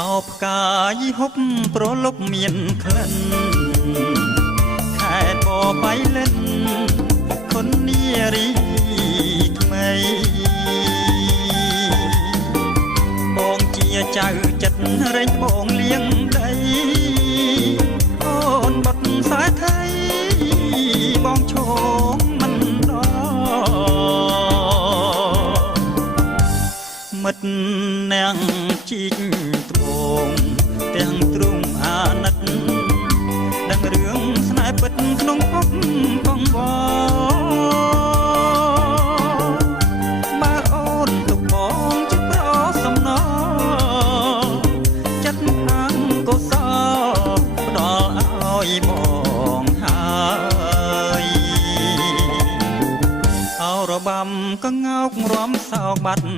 អោផ្កាយហុបប្រលប់មានក្លិនខែបបៃលិនខុននារីថ្មីបងជាចៅចិត្តរែងបងលៀងដីអូនបត់ខ្សែថៃបងឈងមិនដល់មិត្តនាងជីកត្បូងទាំងទ្រុងអាណិតដឹងរឿងស្នេហ៍ពិតក្នុងភពកងវបើអូនទុកបងជាប្រសំណចិត្តខាងកុសលផ្ដល់ឲ្យបងហើយអោរបាំកងោករំសោកបាត់